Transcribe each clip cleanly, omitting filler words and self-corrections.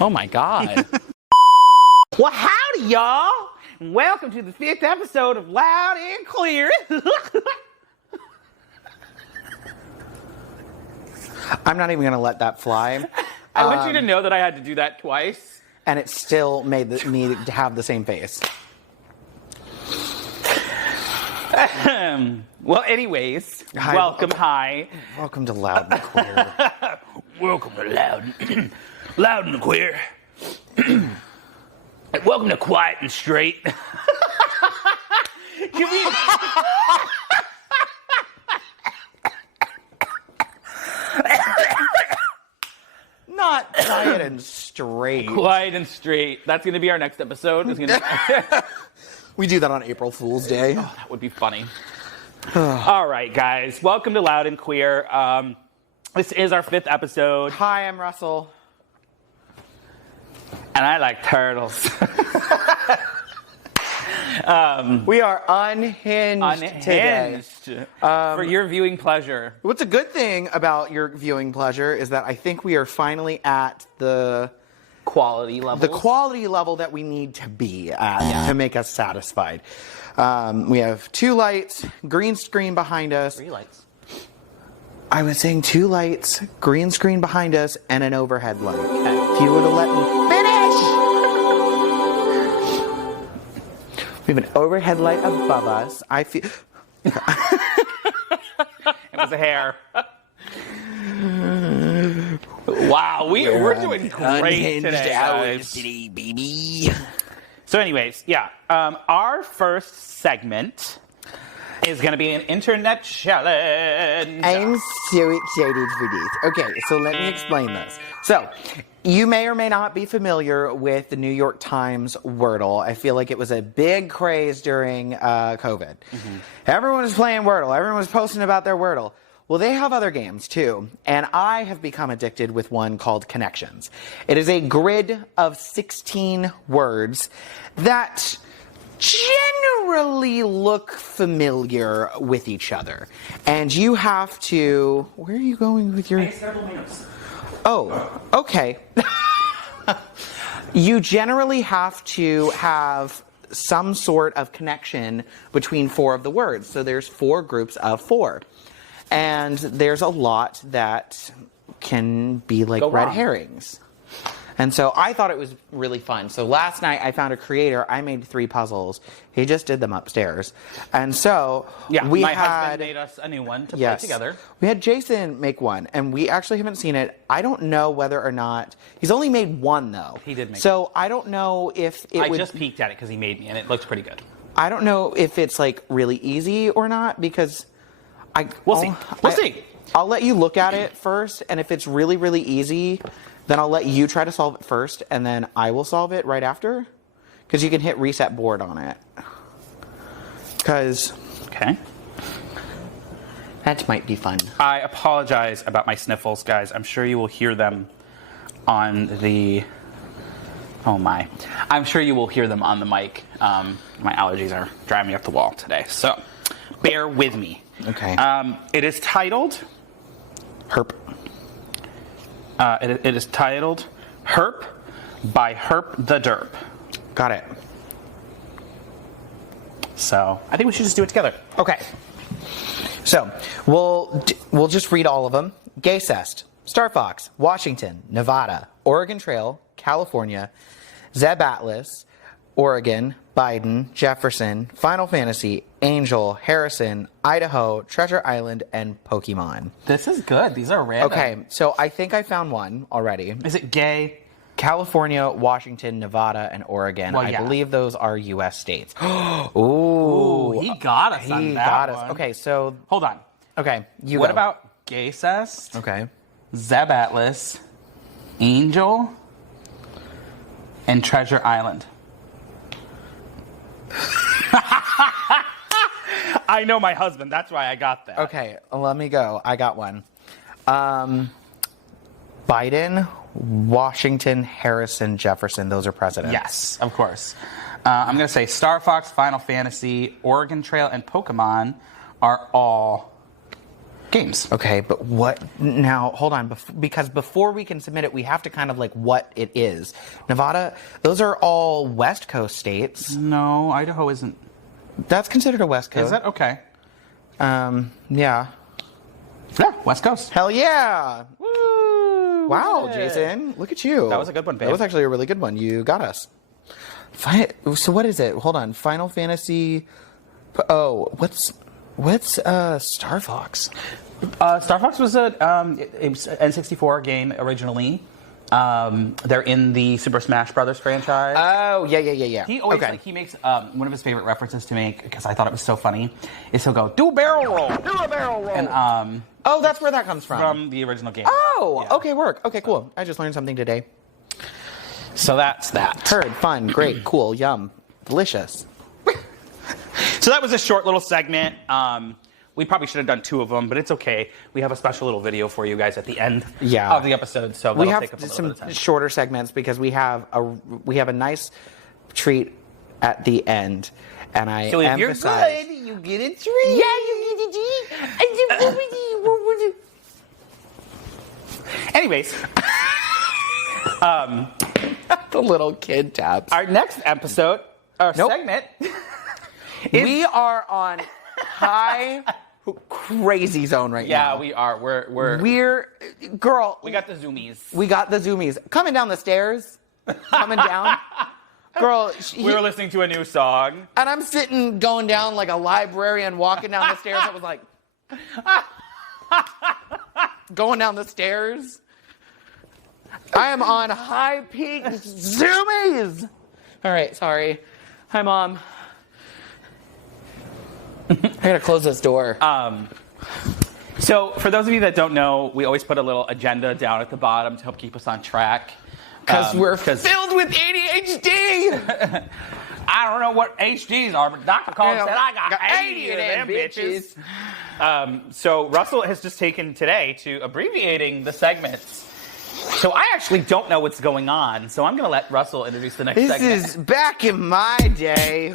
Oh my God. Well, howdy, y'all. Welcome to the 5th episode of Loud and Clear. I'm not even going to let that fly. I want you to know that I had to do that twice. And it still made me have the same face. Well, anyways, welcome. Hi. Welcome to Loud and Queer. Welcome to Loud and Queer. Welcome to Quiet and Straight. Can we... Not quiet and straight. Quiet and Straight. That's going to be our next episode. It's gonna... We do that on April Fool's Day. Oh, that would be funny. All right, guys. Welcome to Loud and Queer. This is our 5th episode. Hi, I'm Russell. And I like turtles. We are unhinged today. For your viewing pleasure. What's a good thing about your viewing pleasure is that I think we are finally at the Quality level that we need to be at to make us satisfied. We have 2 lights, green screen behind us. 3 lights. I was saying 2 lights, green screen behind us, and an overhead light. Okay. If you would have let me finish! We have an overhead light above us. I feel... It was a hair. Wow, we're doing great today, guys. Today, baby. So anyways, our first segment is going to be an internet challenge. I'm so excited for this. Okay, so let me explain this. So, you may or may not be familiar with the New York Times Wordle. I feel like it was a big craze during COVID. Mm-hmm. Everyone was playing Wordle. Everyone was posting about their Wordle. Well, they have other games too, and I have become addicted with one called Connections. It is a grid of 16 words that generally look familiar with each other. And you have to... Where are you going with your... Oh, okay. You generally have to have some sort of connection between 4 of the words. So there's 4 groups of 4. And there's a lot that can be like red herrings. And so I thought it was really fun. So last night I found a creator. I made 3 puzzles. He just did them upstairs. And so my husband made us a new one to play together. We had Jason make one, and we actually haven't seen it. I don't know whether or not... He's only made 1, though. He did make So I don't know if it I just peeked at it because he made me, and it looks pretty good. I don't know if it's like really easy or not, because... We'll see. I'll let you look at it first, and if it's really, really easy, then I'll let you try to solve it first, and then I will solve it right after. Because you can hit reset board on it. Okay. That might be fun. I apologize about my sniffles, guys. I'm sure you will hear them on the... Oh my. I'm sure you will hear them on the mic. My allergies are driving me up the wall today, so bear with me. Okay. It is titled... Herp. It is titled Herp by Herp the Derp. Got it. So I think we should just do it together. Okay. So we'll just read all of them. Gaycest, Star Fox, Washington, Nevada, Oregon Trail, California, Zeb Atlas, Oregon, Biden, Jefferson, Final Fantasy, Angel, Harrison, Idaho, Treasure Island, and Pokemon. This is good. These are random. Okay, so I think I found one already. Is it gay? California, Washington, Nevada, and Oregon. Well, I believe those are U.S. states. Ooh, he got us on that. He got us. Okay, so... Hold on. Okay, What about Gaycest? Okay. Zeb Atlas, Angel, and Treasure Island. I know my husband. That's why I got that. Okay, let me go. I got one. Biden, Washington, Harrison, Jefferson. Those are presidents. Yes, of course. I'm going to say Star Fox, Final Fantasy, Oregon Trail, and Pokemon are all games. Okay, but what now? Hold on, because before we can submit it, we have to kind of like what it is. Nevada, those are all West Coast states. No, Idaho isn't. That's considered a West Coast. Is it? Okay. Yeah. Yeah, West Coast. Hell yeah! Woo! Wow, Yeah. Jason, look at you. That was a good one, babe. That was actually a really good one. You got us. So what is it? Hold on. Final Fantasy. Oh, what's Star Fox? Star Fox was it was an N64 game originally. They're in the Super Smash Brothers franchise. Oh, yeah. He always he makes one of his favorite references to make, because I thought it was so funny, is he'll go, do a barrel roll. Do a barrel roll. And oh, that's where that comes from. From the original game. Oh, Yeah. okay, work. Okay, cool. I just learned something today. So that's that. Heard, fun, great, cool, yum, delicious. So that was a short little segment. We probably should have done 2 of them, but it's okay. We have a special little video for you guys at the end of the episode, so we that'll have take up a little some bit of time. shorter segments because we have a nice treat at the end, and I So if emphasize. you're good, you get a treat. Yeah, you get a treat. Anyways, The little kid taps. our next episode, segment, We are on high crazy zone right now. yeah, we are. We're girl. we got the zoomies. We got the zoomies coming down the stairs, coming down. Girl, We were listening to a new song. and I'm sitting going down like a librarian walking down the stairs. I was like, going down the stairs. I am on high peak zoomies. All right, sorry. Hi, Mom. I gotta close this door. So, for those of you that don't know, we always put a little agenda down at the bottom to help keep us on track. Because we're filled with ADHD. I don't know what HDs are, but Dr. Cole said I got 80 of them bitches. So, Russell has just taken today to abbreviating the segments. So, I actually don't know what's going on. So, I'm going to let Russell introduce the next This segment. is back in my day.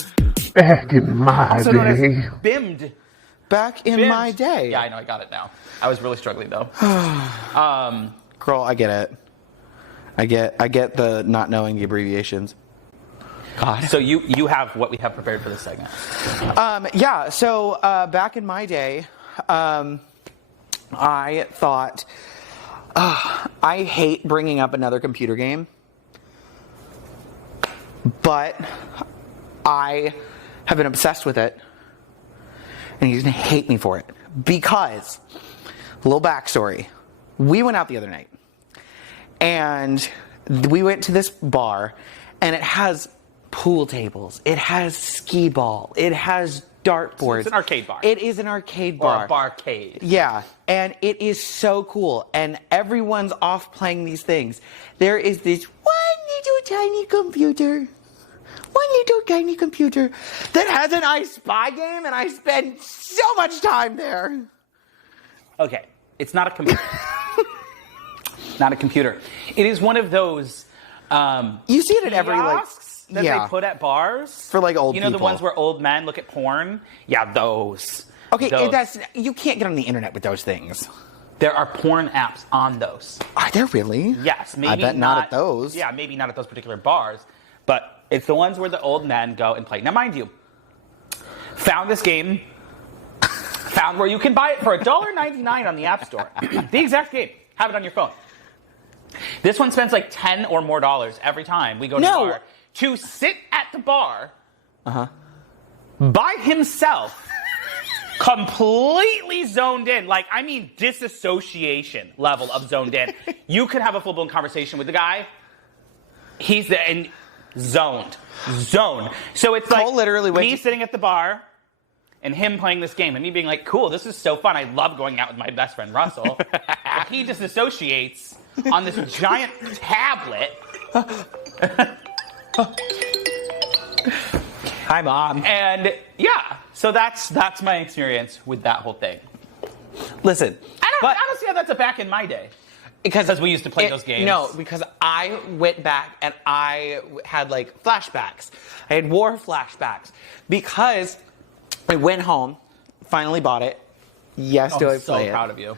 Back in my Also known as day. BIMmed. Back in BIMmed. my day. Yeah, I know. I got it now. I was really struggling, though. Girl, I get it. I get the not knowing the abbreviations. God. So, you have what we have prepared for this segment. Yeah, so back in my day, I thought, I hate bringing up another computer game, but I have been obsessed with it, and he's going to hate me for it. Because, a little backstory, we went out the other night, and we went to this bar, and it has pool tables, it has skee ball, it has dartboards. It's an arcade bar. It is an arcade Or bar. a barcade. Yeah, and it is so cool, and everyone's off playing these things. There is this one little tiny computer that has an I Spy game, and I spend so much time there. Okay, it's not a computer. Not a computer. It is one of those You see it at every kiosks that yeah. they put at bars For, like, old You know the people. ones where old men look at porn. Yeah, those. Okay, Those. you can't get on the internet with those things. There are porn apps on those. Are there really? Yes, maybe I bet not at those. Yeah, maybe not at those particular bars, but it's the ones where the old men go and play. Now, mind you, found this game. Found where you can buy it for $1.99 on the App Store. The exact game. Have it on your phone. This one spends like $10 or more every time we go to the bar to sit at the bar by himself, completely zoned in. Like, I mean, disassociation level of zoned in. You could have a full-blown conversation with the guy. He's there and zoned. So it's like Cole literally went me sitting at the bar and him playing this game and me being like, cool, this is so fun. I love going out with my best friend, Russell. He disassociates on this giant tablet. Hi, Mom. And yeah, so that's my experience with that whole thing. Listen, I don't see how that's a back in my day. because we used to play those games. No, because I went back and I had like flashbacks. I had war flashbacks because I went home, finally bought it, Yes, do I I'm so play it? proud of you.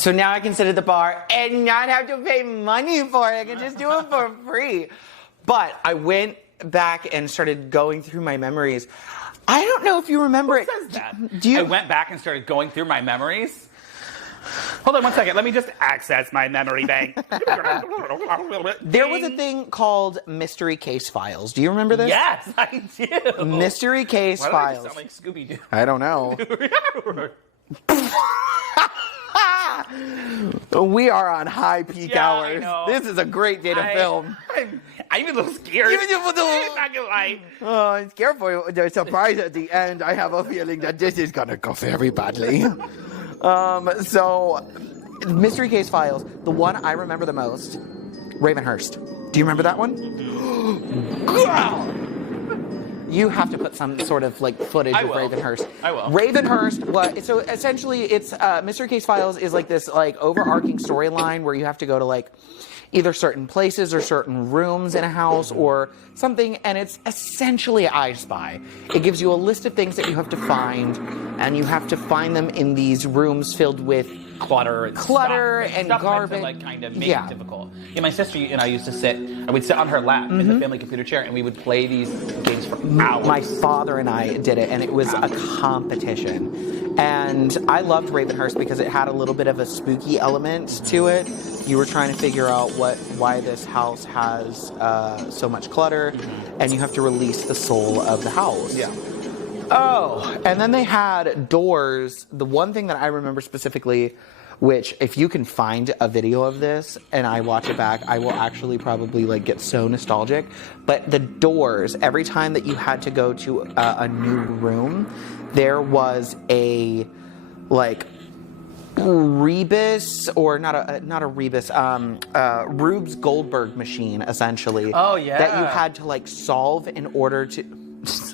So now I can sit at the bar and not have to pay money for it. I can just do it for free. But I went back and started going through my memories. I don't know if you remember it. Who says that? Do you? I went back and started going through my memories. Hold on one second. Let me just access my memory bank. There was a thing called Mystery Case Files. Do you remember this? Yes, I do. Mystery Case Why Files. do I just sound like Scooby-Doo? I don't know. We are on high peak I hours. know. This is a great day to film. I'm even a little scared. Even a little- I'm not gonna lie. Oh, I'm scared for you. The surprise at the end. I have a feeling that this is gonna go very badly. So, Mystery Case Files. The one I remember the most, Ravenhurst. Do you remember that one? You have to put some sort of like footage of will. Ravenhurst. I will. Ravenhurst. So essentially, it's Mystery Case Files is like this like overarching storyline where you have to go to like either certain places or certain rooms in a house or something, and it's essentially I Spy. It gives you a list of things that you have to find, and you have to find them in these rooms filled with Clutter and stuff garbage. meant to, like kind of make it difficult. Yeah, my sister and I used to I would sit on her lap in the family computer chair, and we would play these games for hours. My father and I did it, and it was a competition. And I loved Ravenhurst because it had a little bit of a spooky element to it. You were trying to figure out why this house has so much clutter, and you have to release the soul of the house. Yeah. Oh, and then they had doors. The one thing that I remember specifically, which if you can find a video of this and I watch it back, I will actually probably like get so nostalgic. But the doors, every time that you had to go to a new room, there was a like Rebus, or not a Rebus, Rube's Goldberg machine, essentially. Oh, yeah. That you had to like solve in order to.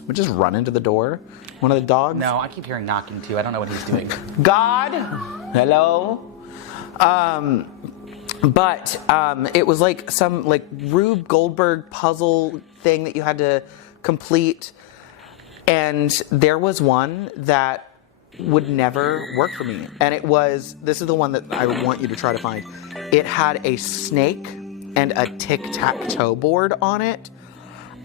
Would just run into the door. One of the dogs. No, I keep hearing knocking too. I don't know what he's doing. God, hello. But it was like some like Rube Goldberg puzzle thing that you had to complete, and there was one that would never work for me, and it was, this is the one that I want you to try to find. It had a snake and a tic-tac-toe board on it.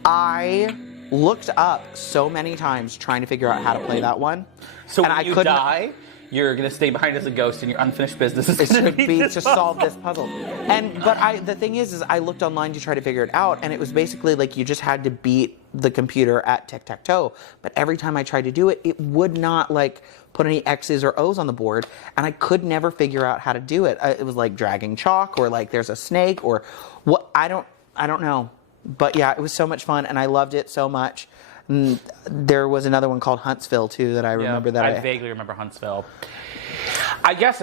I looked up so many times trying to figure out how to play that one. So and when I you couldn't. die, you're gonna stay behind as a ghost, and your unfinished business is It gonna should be to solve. solve this puzzle. But the thing is I looked online to try to figure it out, and it was basically like you just had to beat the computer at tic-tac-toe. But every time I tried to do it, it would not like put any X's or O's on the board, and I could never figure out how to do it. It was like dragging chalk, or like there's a snake, or what, I don't know. But yeah, it was so much fun, and I loved it so much. And there was another one called Huntsville too that I remember that I vaguely remember Huntsville. I guess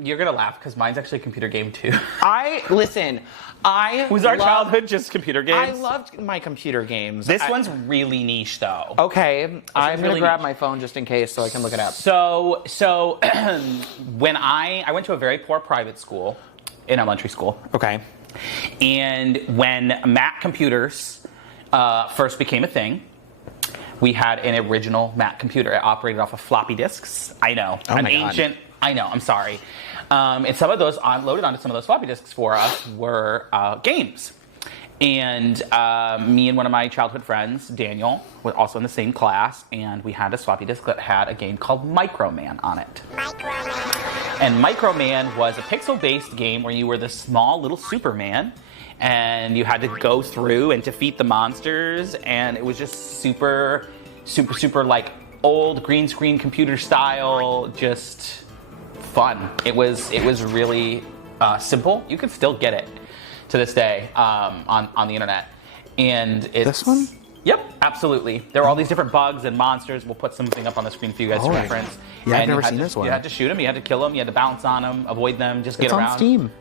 you're gonna laugh because mine's actually a computer game too. Was our childhood just computer games? I loved my computer games. This one's really niche though. Okay, I'm gonna really grab niche. my phone just in case so I can look it up. So when I went to a very poor private school in elementary school. Okay. And when Mac computers first became a thing, we had an original Mac computer. It operated off of floppy disks. I know. Oh my God. I know, I'm sorry. And some of those loaded onto some of those floppy disks for us were games. And me and one of my childhood friends, Daniel, were also in the same class, and we had a floppy disk that had a game called Microman on it. And Microman was a pixel-based game where you were this small little Superman, and you had to go through and defeat the monsters, and it was just super, super, super like old green screen computer style, just fun. It was really simple. You can still get it to this day on the internet, and it's This one? Yep, absolutely. There were all these different bugs and monsters. We'll put something up on the screen for you guys to Oh, reference. yeah, I've And never you had seen to- this one. You had to shoot them, you had to kill them, you had to bounce on them, avoid them, just get It's around. on Steam.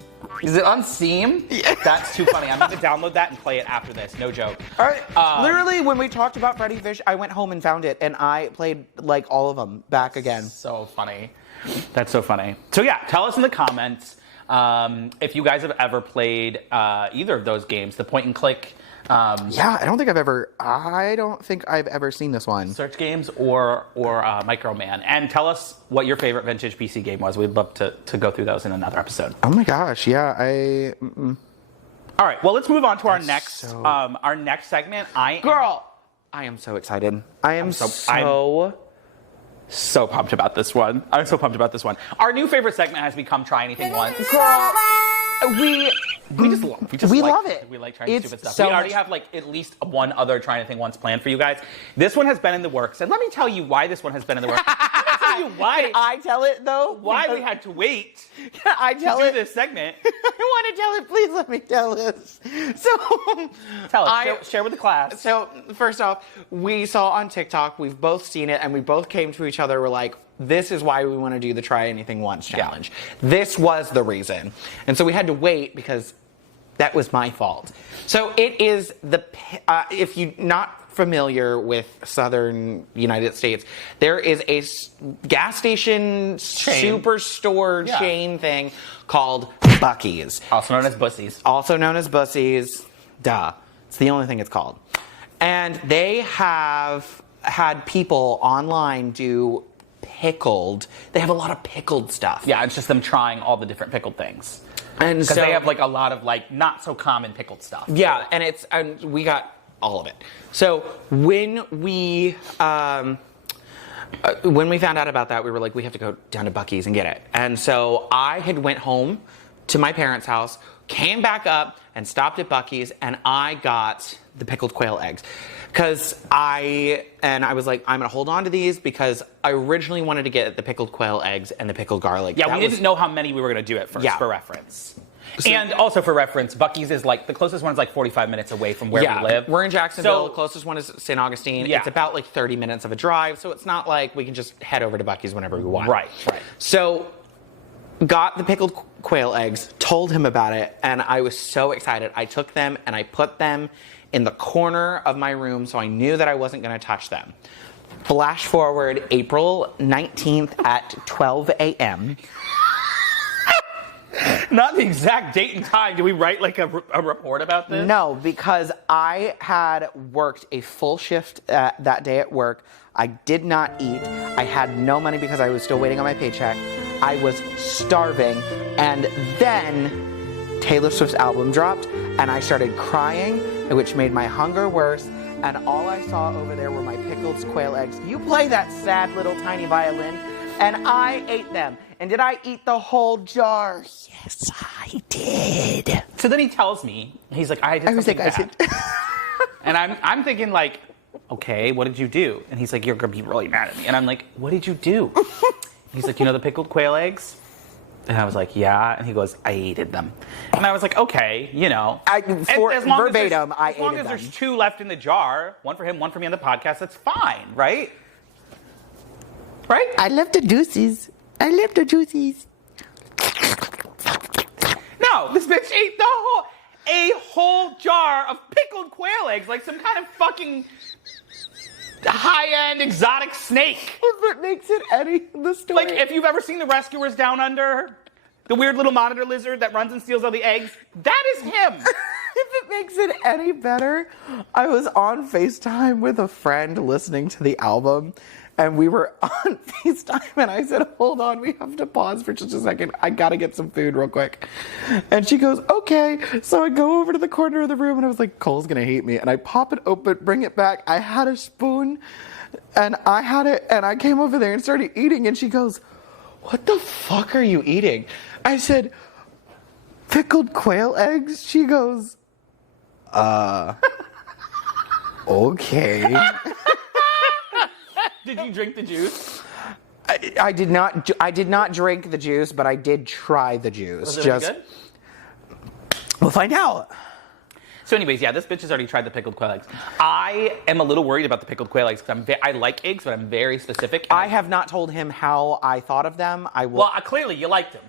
Is it on Steam? Yeah. That's too funny. I'm going to download that and play it after this. No joke. All right. Literally, when we talked about Freddy Fish, I went home and found it, and I played like all of them back again. So funny. That's so funny. So yeah, tell us in the comments if you guys have ever played either of those games, the point and click Yeah, I don't think I've ever seen this one. Search Games or Microman. And tell us what your favorite vintage PC game was. We'd love to go through those in another episode. Oh my gosh, yeah, All right, well, let's move on to our next segment. I am so excited. I am so pumped about this one. I'm so pumped about this one. Our new favorite segment has become Try Anything Once. Girl, we love it. We like trying stupid stuff. So we already have like at least one other Try Anything Once planned for you guys. This one has been in the works, and let me tell you why this one has been in the works. Let me tell you why. Can I tell it though? Why we had to wait Can I tell to it? do this segment. I want to tell it. Please let me tell this. So, Tell us. Share with the class. So, first off, we saw on TikTok, we've both seen it, and we both came to each other, we're like, this is why we want to do the Try Anything Once challenge. Yeah. This was the reason. And so we had to wait because that was my fault. So it is if you're not familiar with Southern United States, there is a gas station superstore chain thing called Buc-ee's. Also known as Bussies. Also known as Bussies. Duh. It's the only thing it's called. And they have had people online do Pickled. They have a lot of pickled stuff. Yeah, it's just them trying all the different pickled things. And because so they have like a lot of like not so common pickled stuff. Yeah, and we got all of it. So when we found out about that, we were like, we have to go down to Buc-ee's and get it. And so I had went home to my parents' house, came back up, and stopped at Buc-ee's, and I got the pickled quail eggs. Because I was like, I'm going to hold on to these because I originally wanted to get the pickled quail eggs and the pickled garlic. Yeah, we didn't know how many we were going to do at first, for reference. So, and also for reference, Buc-ee's is like, the closest one is like 45 minutes away from where we live. We're in Jacksonville. The closest one is St. Augustine. Yeah. It's about like 30 minutes of a drive, so it's not like we can just head over to Buc-ee's whenever we want. Right. So, got the pickled quail eggs, told him about it, and I was so excited. I took them and I put them in the corner of my room so I knew that I wasn't going to touch them. Flash forward April 19th at 12 a.m. Not the exact date and time. Did we write like a report about this? No, because I had worked a full shift that day at work. I did not eat. I had no money because I was still waiting on my paycheck. I was starving. And then Taylor Swift's album dropped, and I started crying, which made my hunger worse. And all I saw over there were my pickled quail eggs. You play that sad little tiny violin, and I ate them. And did I eat the whole jar? Yes, I did. So then he tells me, he's like, I did something bad. And I'm thinking like, okay, what did you do? And he's like, you're going to be really mad at me. And I'm like, what did you do? He's like, you know the pickled quail eggs? And I was like, yeah. And he goes, I ate them. And I was like, okay, you know. Verbatim, I ate them. As long as there's 2 left in the jar, one for him, one for me on the podcast, that's fine, right? Right? I love the juices. No, this bitch ate a whole jar of pickled quail eggs like some kind of fucking high-end exotic snake. If it makes it any the story. Like, if you've ever seen The Rescuers Down Under, the weird little monitor lizard that runs and steals all the eggs, that is him. If it makes it any better, I was on FaceTime with a friend listening to the album, and we were on FaceTime, and I said, hold on, we have to pause for just a second. I gotta get some food real quick. And she goes, okay. So I go over to the corner of the room, and I was like, Cole's gonna hate me. And I pop it open, bring it back. I had a spoon, and I had it, and I came over there and started eating, and she goes, what the fuck are you eating? I said, pickled quail eggs? She goes, okay. Did you drink the juice? I did not drink the juice, but I did try the juice. Was it really good? We'll find out. So anyways, yeah, this bitch has already tried the pickled quail eggs. I am a little worried about the pickled quail eggs because I like eggs, but I'm very specific. I have not told him how I thought of them. I will. Well, clearly you liked them.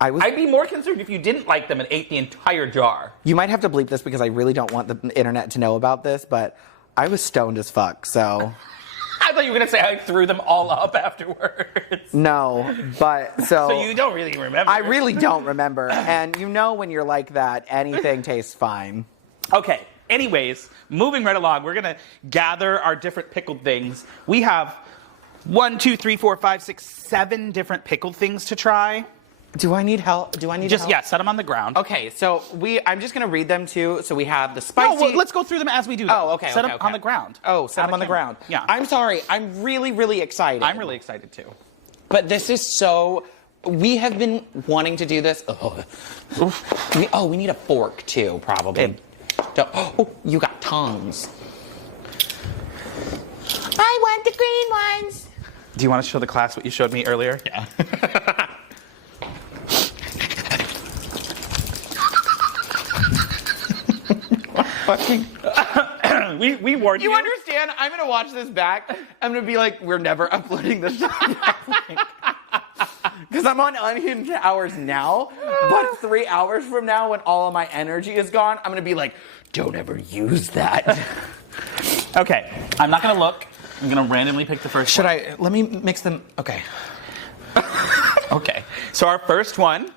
I'd be more concerned if you didn't like them and ate the entire jar. You might have to bleep this because I really don't want the internet to know about this, but I was stoned as fuck, so... I thought you were going to say I threw them all up afterwards. No, but so... So you don't really remember. I really don't remember. And you know when you're like that, anything tastes fine. Okay, Anyways, moving right along, we're gonna gather our different pickled things. We have 1, 2, 3, 4, 5, 6, 7 different pickled things to try. Do I need help? Do I need Just, help? yeah, set them on the ground. Okay, so I'm just gonna read them too. So we have the spicy. No, well, let's go through them as we do them. Oh, okay. Set okay, them okay. on the ground. Oh, set them on the ground. Yeah. I'm sorry. I'm really, really excited. I'm really excited too. But this is so. We have been wanting to do this. We need a fork too, probably. Oh, you got tongs. I want the green ones. Do you want to show the class what you showed me earlier? Yeah. Fucking. we warned you. You understand? I'm gonna watch this back. I'm gonna be like, we're never uploading this. Because I'm on unhinged hours now, but 3 hours from now, when all of my energy is gone, I'm gonna be like, don't ever use that. Okay, I'm not gonna look. I'm gonna randomly pick the first Should one. I? Let me mix them. Okay. Okay, so our first one,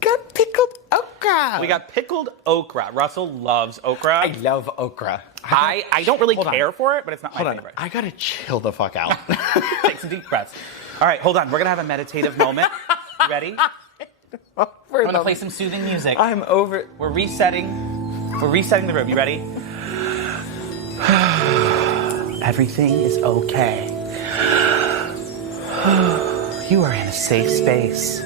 Got pickled okra. we got pickled okra. Russell loves okra. I love okra. I don't really Hold on. care for it, but it's not Hold my on. favorite. I gotta chill the fuck out. Take some deep breaths. All right, hold on. We're gonna have a meditative moment. You ready? I'm gonna play some soothing music. I'm over. We're resetting the room. You ready? Everything is okay. You are in a safe space.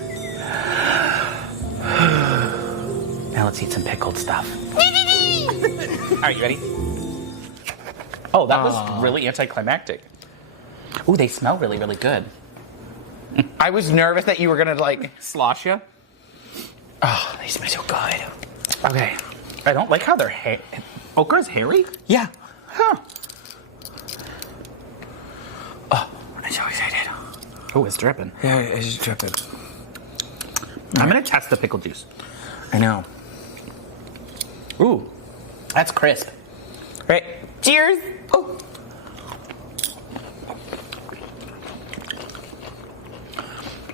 Now let's eat some pickled stuff. All right, you ready? Oh, that was really anticlimactic. Ooh, they smell really, really good. I was nervous that you were gonna like. Slosh ya? Oh, they smell so good. Okay. I don't like how they're Okra's hairy? Yeah. Huh. I'm so excited. Oh, it's dripping. Yeah, it's dripping. I'm gonna test the pickle juice. I know. Ooh, that's crisp. Right. Cheers. Oh.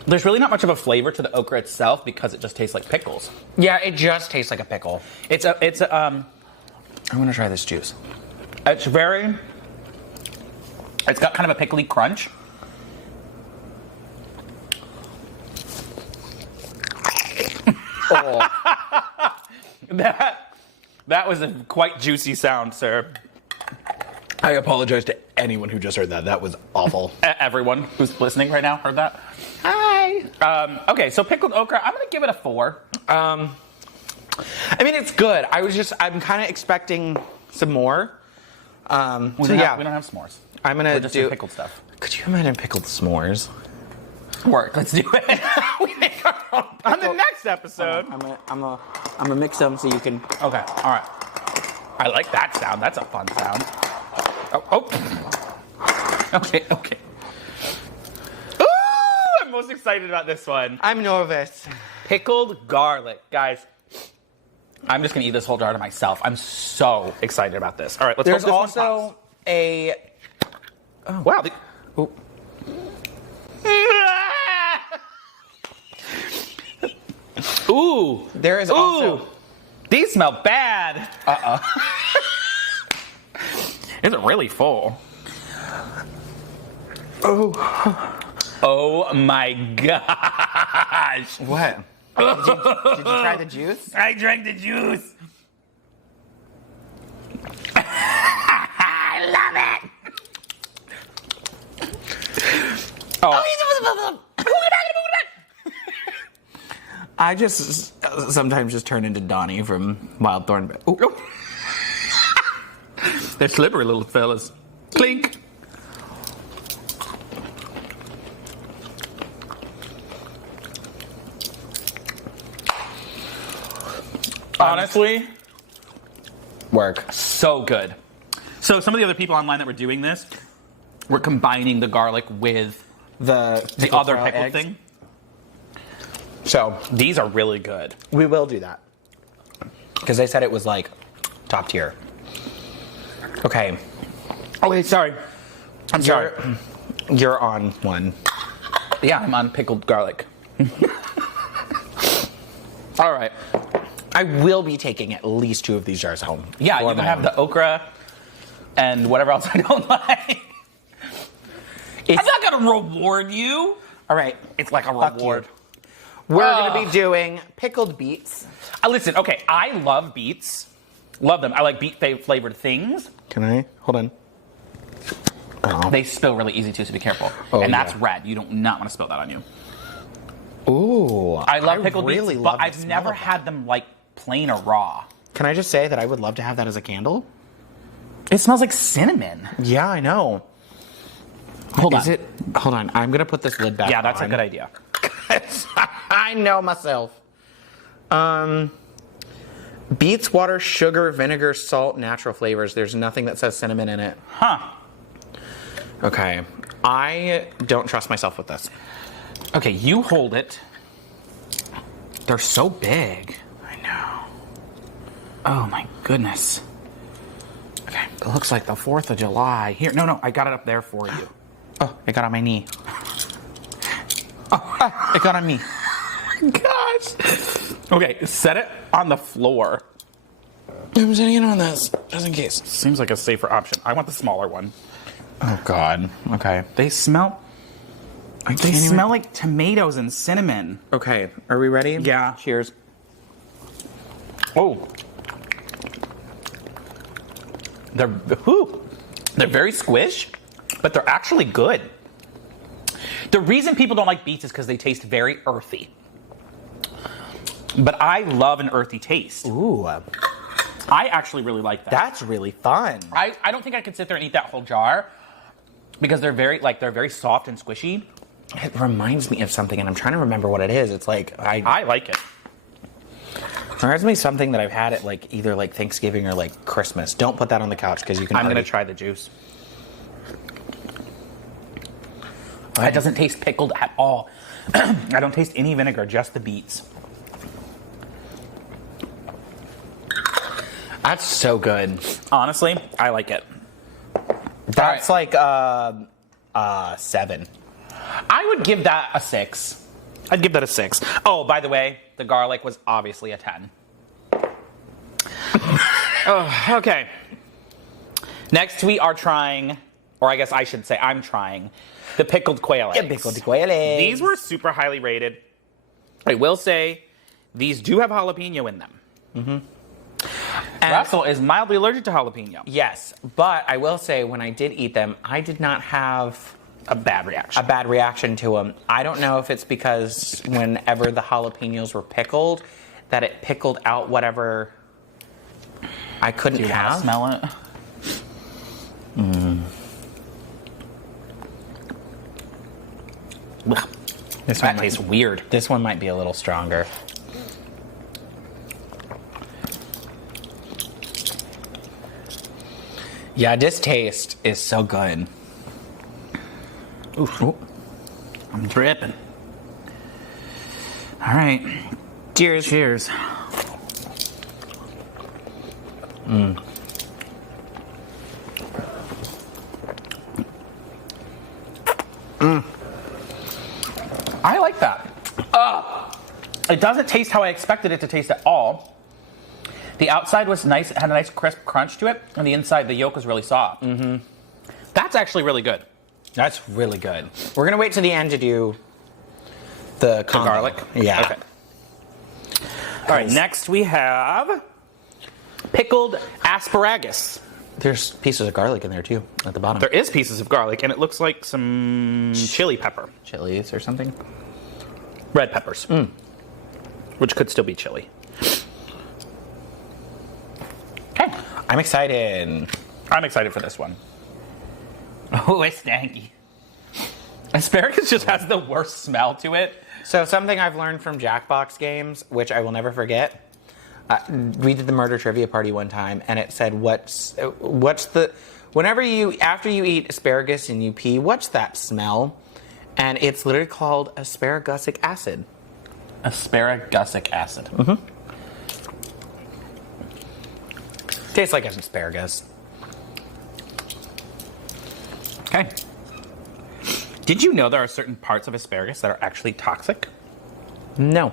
There's really not much of a flavor to the okra itself because it just tastes like pickles. Yeah, it just tastes like a pickle. It's I want to try this juice. it's got kind of a pickly crunch. Oh. That was a quite juicy sound, sir. I apologize to anyone who just heard that. That was awful. Everyone who's listening right now heard that. Hi. Okay, so pickled okra, I'm gonna give it a 4. I mean, it's good. I'm kind of expecting some more. We don't have s'mores. I'm gonna We're just do doing pickled stuff. Could you imagine pickled s'mores? Work. Let's do it. We make our own On the next episode. I'm gonna mix them so you can. Okay. All right. I like that sound. That's a fun sound. Oh. Okay. Ooh, I'm most excited about this one. I'm nervous. Pickled garlic, guys. I'm just gonna eat this whole jar to myself. I'm so excited about this. All right, let's There's hope this one also a. pops. Wow. Oh. Ooh. There is Ooh. also. These smell bad. It's really full. Oh my gosh. What? Did you try the juice? I drank the juice. I love it. Oh. I just sometimes just turn into Donnie from Wild Thornberry. Ooh. They're slippery little fellas. Clink. Honestly, Work. so good. So some of the other people online that were doing this were combining the garlic with The other pickled thing. So These are really good. we will do that because they said it was like top tier. Okay. Oh wait, sorry. I'm sorry. You're on one. Yeah, I'm on pickled garlic. All right. I will be taking at least 2 of these jars home. Yeah, for you can my have own. the okra and whatever else I don't like. I'm not going to reward you. All right. It's like a Fuck reward. you. We're going to be doing pickled beets. Listen, okay, I love beets. Love them. I like beet flavored things. Can I? Hold on. Oh. They spill really easy too, so be careful. Oh, and that's yeah. red. You do not want to spill that on you. Ooh. I love pickled really beets, love but the I've smell never of that. had them like plain or raw. Can I just say that I would love to have that as a candle? It smells like cinnamon. Yeah, I know. Hold on. Is it? Hold on. I'm going to put this lid back Yeah, that's a on. good idea. I know myself. Beets, water, sugar, vinegar, salt, natural flavors. There's nothing that says cinnamon in it. Huh. Okay. I don't trust myself with this. Okay, you hold it. They're so big. I know. Oh my goodness. Okay, it looks like the 4th of July. Here, no, I got it up there for you. Oh, it got on my knee. Oh, it got on me. Gosh. Okay, set it on the floor. I'm sitting in on this, just in case. Seems like a safer option. I want the smaller one. Oh, God. Okay. They smell. They smell like tomatoes and cinnamon. Okay, are we ready? Yeah. Cheers. Oh. They're very squish, but they're actually good. The reason people don't like beets is because they taste very earthy. But I love an earthy taste. Ooh, I actually really like that. that's really fun. I don't think I could sit there and eat that whole jar because they're very soft and squishy. It reminds me of something, and I'm trying to remember what it is. It's like I like it. It reminds me of something that I've had at like either like Thanksgiving or like Christmas. Don't put that on the couch because you can. I'm going to try the juice. It doesn't taste pickled at all. I don't taste any vinegar, just the beets. That's so good. Honestly, I like it. That's like 7. I would give that a 6. I'd give that a 6. Oh, by the way, the garlic was obviously a 10. Oh, okay. Next, we are trying, or I guess I should say I'm trying, the pickled quail eggs. Pickled quail eggs. These were super highly rated. I will say, these do have jalapeno in them. Mm-hmm. Russell is mildly allergic to jalapeno. Yes, but I will say when I did eat them, I did not have A bad reaction. a bad reaction to them. I don't know if it's because whenever the jalapenos were pickled, that it pickled out whatever I couldn't Do you want have. to smell it? This That one tastes might, weird. this one might be a little stronger. Yeah, this taste is so good. Oof. I'm dripping. All right. Cheers. Cheers. I like that. It doesn't taste how I expected it to taste at all. The outside was nice, it had a nice crisp crunch to it, and the inside, the yolk was really soft. Mm-hmm. That's actually really good. That's really good. We're gonna wait to the end to do the combo. Garlic? Yeah. Okay. All right, next we have pickled asparagus. There's pieces of garlic in there too at the bottom. There is pieces of garlic, and it looks like some chili pepper. Chilies or something. Red peppers. Which could still be chili. Okay. I'm excited. I'm excited for this one. Oh, it's stanky. Asparagus just has the worst smell to it. So something I've learned from Jackbox games, which I will never forget. We did the murder trivia party one time, and it said, "What's the after you eat asparagus and you pee, what's that smell?" And it's literally called asparagusic acid. Asparagusic acid. Tastes like asparagus. Okay. Did you know there are certain parts of asparagus that are actually toxic? No.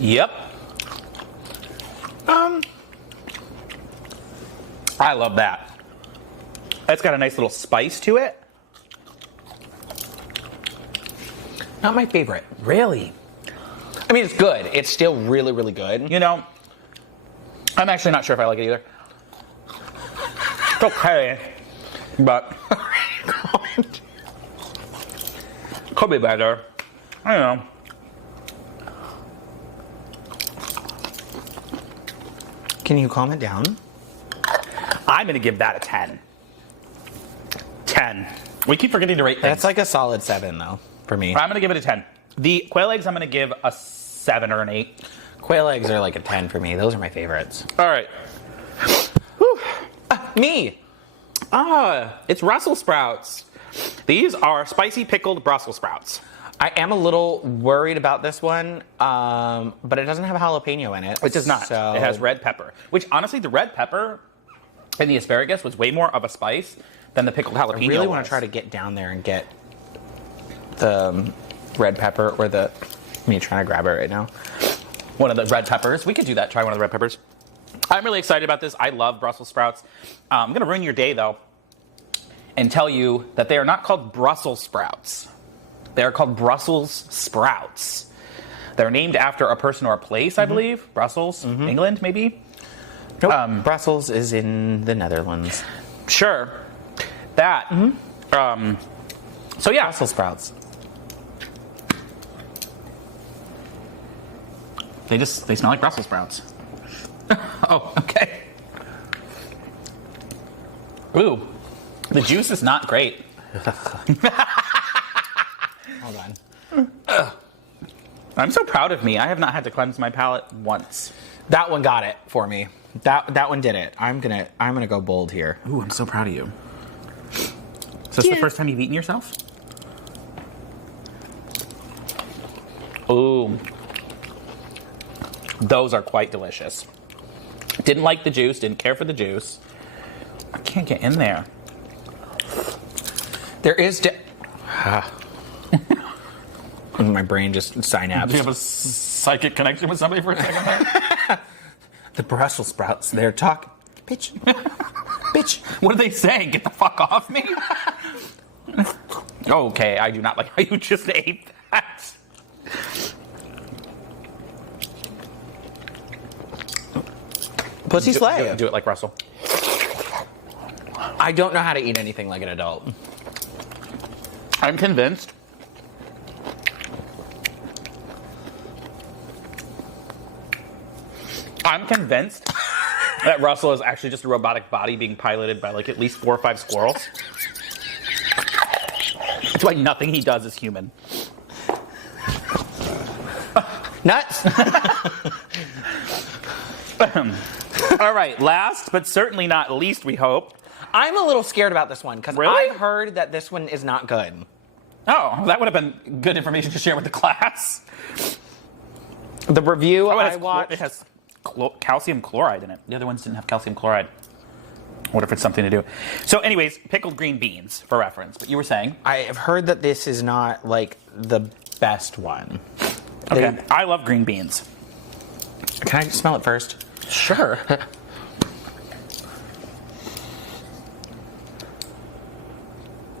Yep. I love that. It's got a nice little spice to it. Not my favorite. Really? I mean, it's good. It's still really, really good. You know, I'm actually not sure if I like it either. It's okay, but could be better. I don't know. Can you calm it down? I'm going to give that a 10. 10. We keep forgetting to rate things. That's like a solid 7, though, for me. I'm going to give it a 10. The quail eggs, I'm going to give a 7 or an 8. Quail eggs are like a 10 for me. Those are my favorites. All right. Me! It's Brussels sprouts. These are spicy pickled Brussels sprouts. I am a little worried about this one, but it doesn't have jalapeno in it. It does not. So... It has red pepper, which honestly, the red pepper and the asparagus was way more of a spice than the pickled jalapeno. I really want to try to get down there and get the red pepper or the... Me trying to grab it right now. One of the red peppers. We could do that. Try one of the red peppers. I'm really excited about this. I love Brussels sprouts. I'm going to ruin your day, though, and tell you that they are not called Brussels sprouts. They are called Brussels sprouts. They're named after a person or a place, I believe. Brussels, England, maybe? Nope. Brussels is in the Netherlands. Sure. That. So, yeah. Brussels sprouts. They smell like Brussels sprouts. Oh, okay. Ooh. The juice is not great. Hold on. I'm so proud of me. I have not had to cleanse my palate once. That one got it for me. That one did it. I'm gonna go bold here. Ooh, I'm so proud of you. Is this the first time you've eaten yourself? Ooh. Those are quite delicious. Didn't like the juice, didn't care for the juice. I can't get in there. There is... My brain just synapsed. Do you have a psychic connection with somebody for a second there? The Brussels sprouts, they're talking... Bitch. Bitch. What are they saying? Get the fuck off me? Okay, I do not like how you just ate that. Pussy slay. Do it like Russell. I don't know how to eat anything like an adult. I'm convinced. I'm convinced that Russell is actually just a robotic body being piloted by like at least 4 or 5 squirrels. That's why nothing he does is human. Nuts. All right, last but certainly not least, we hope. I'm a little scared about this one because Really? I've heard that this one is not good. Oh, that would have been good information to share with the class. The review Oh, I watched... it has calcium chloride in it. The other ones didn't have calcium chloride. I wonder if it's something to do. So anyways, pickled green beans for reference. But you were saying? I have heard that this is not like the best one. Okay. I love green beans. Can I smell it first? Sure.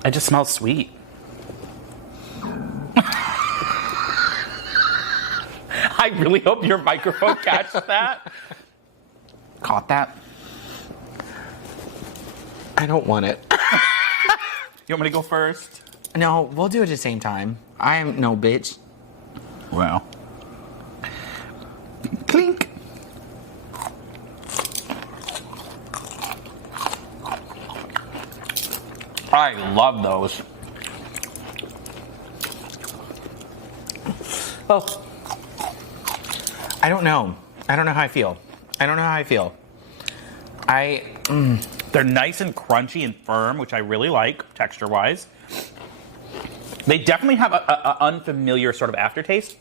It just smells sweet. I really hope your microphone catches that. Caught that? I don't want it. You want me to go first? No, we'll do it at the same time. I'm no bitch. Well. Clink. I love those. Oh. I don't know. I don't know how I feel. They're nice and crunchy and firm, which I really like texture-wise. They definitely have a unfamiliar sort of aftertaste.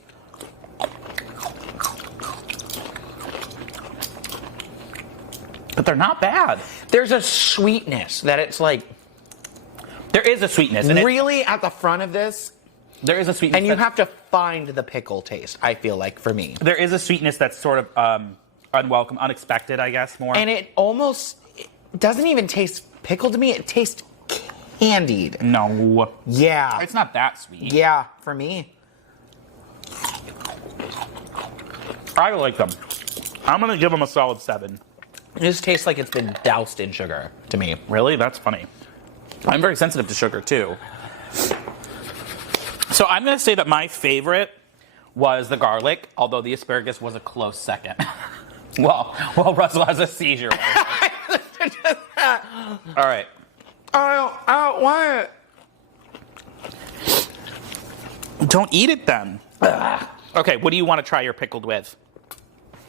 But they're not bad. There's a sweetness that it's like... There is a sweetness. And really at the front of this, there is a sweetness. and you have to find the pickle taste, I feel like, for me. There is a sweetness that's sort of unwelcome, unexpected, I guess, more. And it almost doesn't even taste pickled to me. It tastes candied. No. Yeah. It's not that sweet. Yeah, for me. I like them. I'm going to give them a solid 7. It just tastes like it's been doused in sugar to me. Really? That's funny. I'm very sensitive to sugar, too. So I'm going to say that my favorite was the garlic, although the asparagus was a close second. well, Russell has a seizure. All right. I don't want it. Don't eat it then. Ugh. Okay, what do you want to try your pickled with?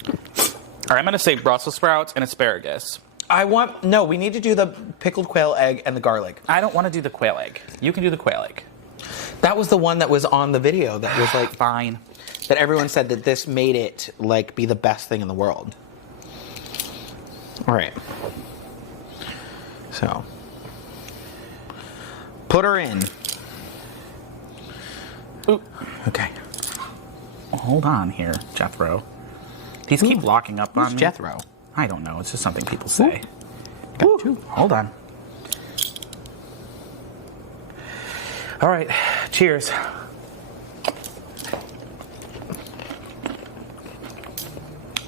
All right, I'm going to say Brussels sprouts and asparagus. No, we need to do the pickled quail egg and the garlic. I don't want to do the quail egg. You can do the quail egg. That was the one that was on the video that was like, Fine. that everyone said that this made it like be the best thing in the world. All right. So, put her in. Ooh. Okay. Hold on here, Jethro. These keep locking up on Who's me. Jethro? I don't know. It's just something people say. Ooh. Got 2. Hold on. All right. Cheers.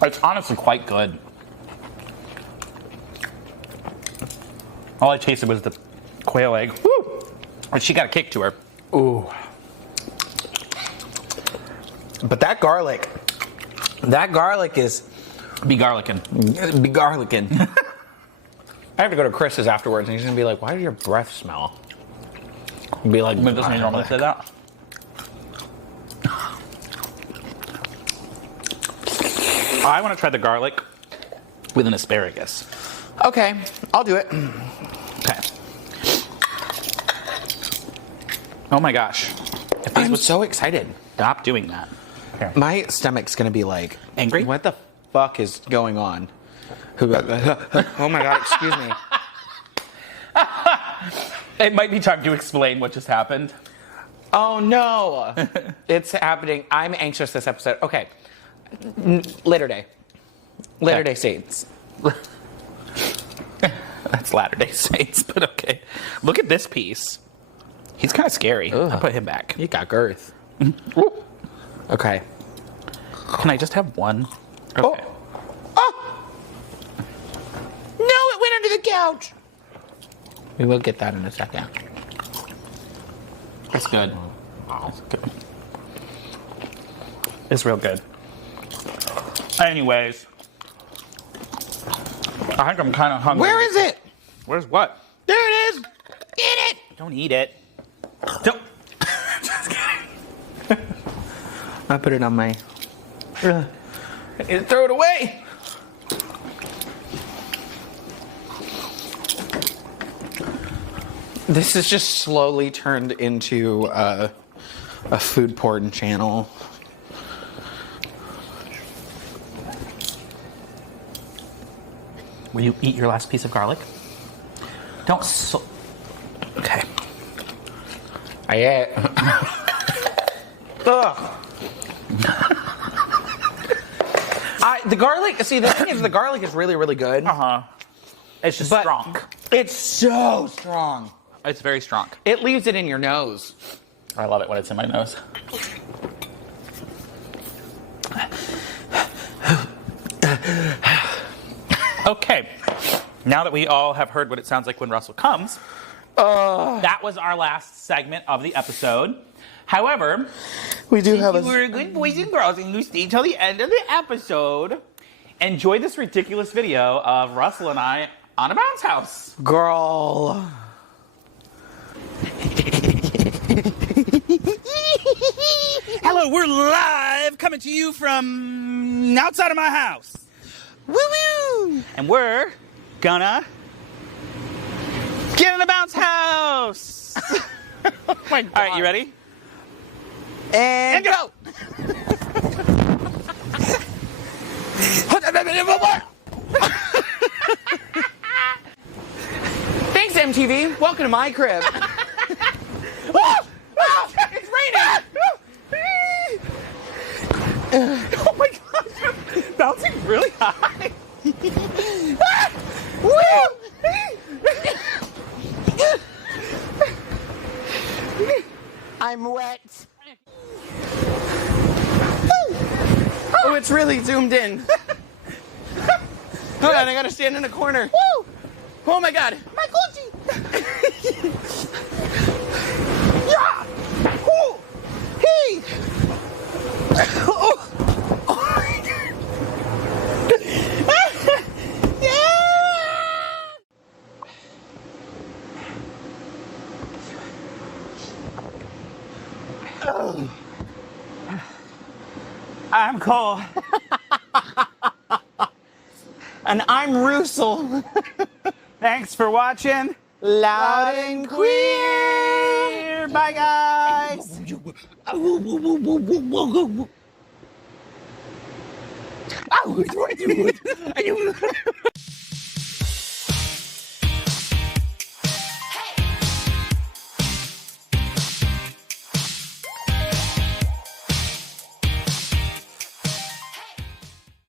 It's honestly quite good. All I tasted was the quail egg. Woo! And she got a kick to her. Ooh. But that garlic is Be garlicking. be garlicking. I have to go to Chris's afterwards, and he's gonna be like, "Why does your breath smell?" And be like, But doesn't he normally say that? I want to try the garlic with an asparagus. Okay, I'll do it. Okay. Oh my gosh. If these I'm would so excited. stop doing that. Okay. My stomach's gonna be like Angry? What the fuck is going on? Oh my god! Excuse me. It might be time to explain what just happened. Oh no! It's happening. I'm anxious this episode. Okay. Later day. Later day Saints. That's Latter-day Saints, but okay. Look at this piece. He's kind of scary. I'll put him back. You got girth. Okay. Can I just have one? Okay. Oh! No, it went under the couch. We will get that in a second. It's good. It's good. It's real good. Anyways. I think I'm kind of hungry. Where is it? Where's what? There it is. Get it. Don't eat it. Don't. Just kidding. I put it on my. Throw it away. This has just slowly turned into a food porn channel. Will you eat your last piece of garlic? Don't Okay. I ate. Ugh. The garlic, see, the thing is, the garlic is really, really good. Uh-huh. It's just But strong. It's so strong. It's very strong. It leaves it in your nose. I love it when it's in my nose. Okay. Now that we all have heard what it sounds like when Russell comes, that was our last segment of the episode. However, We do have if you were good boys and girls and you stayed till the end of the episode, enjoy this ridiculous video of Russell and I on a bounce house. girl. Hello, we're live coming to you from outside of my house. Woo-woo! And we're gonna get in the bounce house. Oh my God. All right, you ready? And go! Thanks, MTV. Welcome to my crib. Oh my gosh, I'm bouncing really high. I'm wet. Oh, it's really zoomed in. Hold on, I gotta stand in a corner. Woo! Oh my god. My coochie! Yeah! Oh! Hey! Oh! Oh my god! Yeah! I'm Cole. And I'm Russell. Thanks for watching. Loud and Queer. Bye, guys. Oh, what do I do?